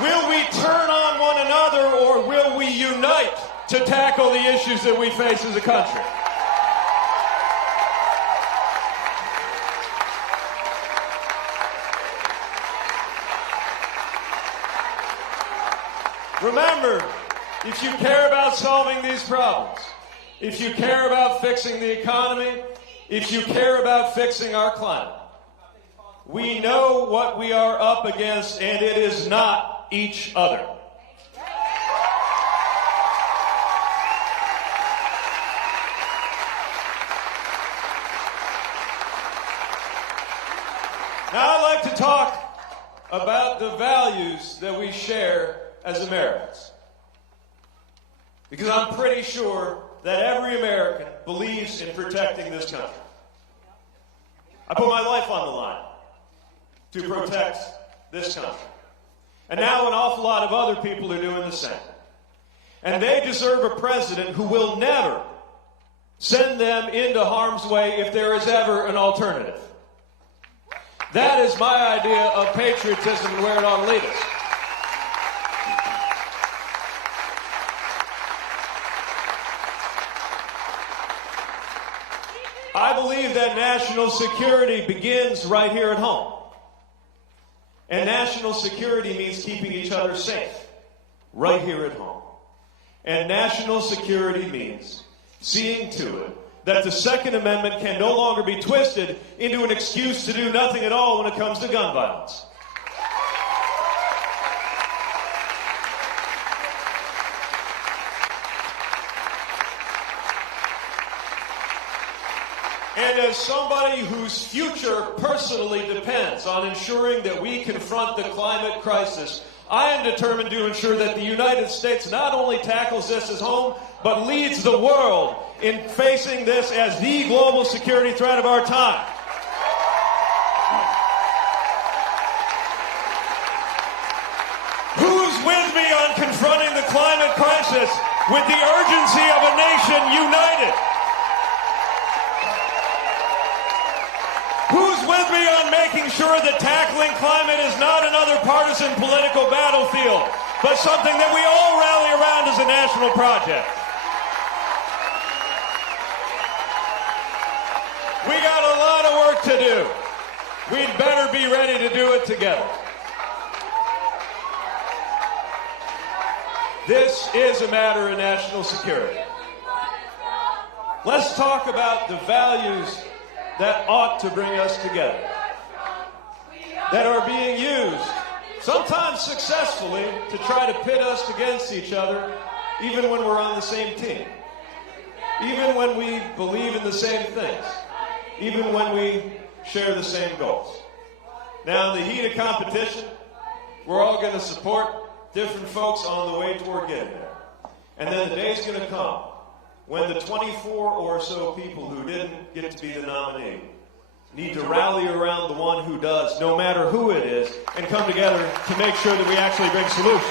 Will we turn on one another, or will we unite to tackle the issues that we face as a country? Remember, if you care about solving these problems, if you care about fixing the economy, if you care about fixing our climate, we know what we are up against, and it is not each other. Now I'd like to talk about the values that we share as Americans. Because I'm pretty sure that every American believes in protecting this country. I put my life on the line to protect this country. And now an awful lot of other people are doing the same. And they deserve a president who will never send them into harm's way if there is ever an alternative. That is my idea of patriotism and where it ought to lead us. I believe that national security begins right here at home. And national security means keeping each other safe right here at home. And national security means seeing to it that the Second Amendment can no longer be twisted into an excuse to do nothing at all when it comes to gun violence. And as somebody whose future personally depends on ensuring that we confront the climate crisis, I am determined to ensure that the United States not only tackles this as home, but leads the world in facing this as the global security threat of our time. Who's with me on confronting the climate crisis with the urgency of a nation united? Who's with me on making sure that tackling climate is not another partisan political battlefield, but something that we all rally around as a national project? We got a lot of work to do. We'd better be ready to do it together. This is a matter of national security. Let's talk about the values that ought to bring us together, that are being used, sometimes successfully, to try to pit us against each other, even when we're on the same team, even when we believe in the same things, even when we share the same goals. Now, in the heat of competition, we're all going to support different folks on the way toward getting there. And then the day's going to come when the 24 or so people who didn't get to be the nominee need to rally around the one who does, no matter who it is, and come together to make sure that we actually bring solutions.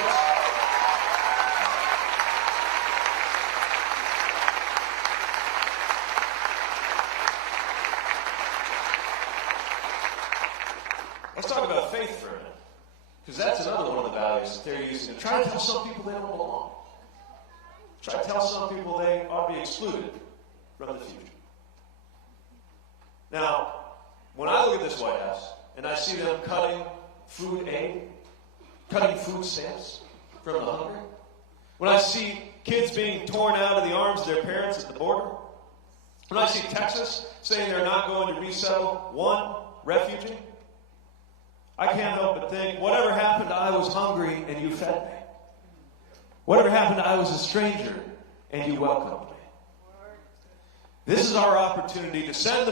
Let's talk about faith for a minute, because that's another one of the values that they're using to try to tell some people they don't belong. Try to tell some people they ought to be excluded from the future. Now, when I look at this White House and I see them cutting food aid, cutting food stamps from the hungry, when I see kids being torn out of the arms of their parents at the border, when I see Texas saying they're not going to resettle one refugee, I can't help but think, whatever happened, I was hungry and you fed me. Whatever happened, I was a stranger, and you welcomed me. This is our opportunity to send the